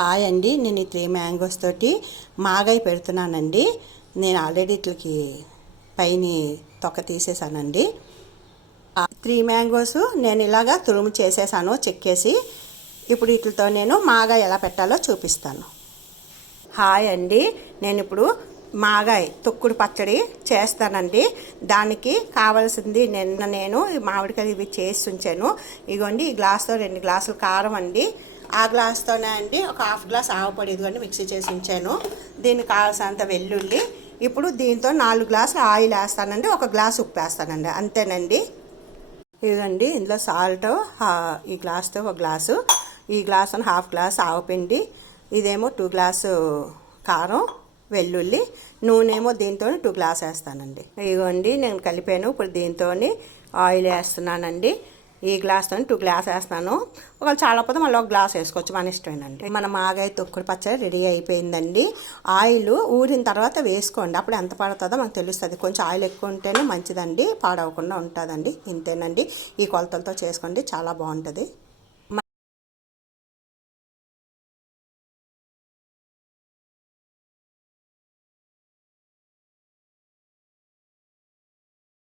Hi అండి నేను ఈ త్రీ మ్యాంగోస్ తోటి మాగాయ పెడుతున్నానండి. నేను ఆల్రెడీ ఇట్లకి పైన తొక్క తీసేసానండి. త్రీ మ్యాంగోస్ నేను ఇలాగా తురుము చేసేసాను చెక్కేసి. ఇప్పుడు వీటితో నేను మాగాయ ఎలా పెట్టాలో చూపిస్తాను. హాయ్ అండి నేను ఇప్పుడు మాగాయ తొక్కుడు పచ్చడి చేస్తానండి. దానికి కావాల్సింది నిన్న నేను మామిడికాయలు ఇవి చేసి ఉంచాను. ఇగోండి ఈ గ్లాస్తో రెండు గ్లాసులు కారం అండి. ఆ గ్లాస్తోనే అండి ఒక హాఫ్ గ్లాస్ ఆవపొడి ఇదిగోండి మిక్సీ చేసి ఉంచాను. దీనికి కావాల్సినంత వెల్లుల్లి ఇప్పుడు దీంతో నాలుగు గ్లాసులు ఆయిల్ వేస్తానండి ఒక గ్లాస్ ఉప్పు వేస్తానండి అంతేనండి. ఇదండి ఇందులో సాల్ట్ ఈ గ్లాస్తో ఒక గ్లాసు ఈ గ్లాస్ హాఫ్ గ్లాస్ ఆవపిండి ఇదేమో టూ గ్లాసు కారం వెల్లుల్లి నూనెమో దీంతో టూ గ్లాస్ వేస్తానండి. ఇదిగోండి నేను కలిపాను ఇప్పుడు దీంతో ఆయిల్ వేస్తున్నానండి. ఈ గ్లాస్తో టూ గ్లాస్ వేస్తాను. ఒకవేళ చాలా పోతే మళ్ళీ ఒక గ్లాస్ వేసుకోవచ్చు మన ఇష్టమేనండి మన మాగాయ తొక్కుడు పచ్చడి రెడీ అయిపోయిందండి. ఆయిల్ ఊరిన తర్వాత వేసుకోండి. అప్పుడు ఎంత పడుతుందో మనకు తెలుస్తుంది. కొంచెం ఆయిల్ ఎక్కువ ఉంటేనే మంచిదండి. పాడవకుండా ఉంటుందండి. ఇంతేనండి. ఈ కొలతలతో చేసుకోండి. చాలా బాగుంటుంది.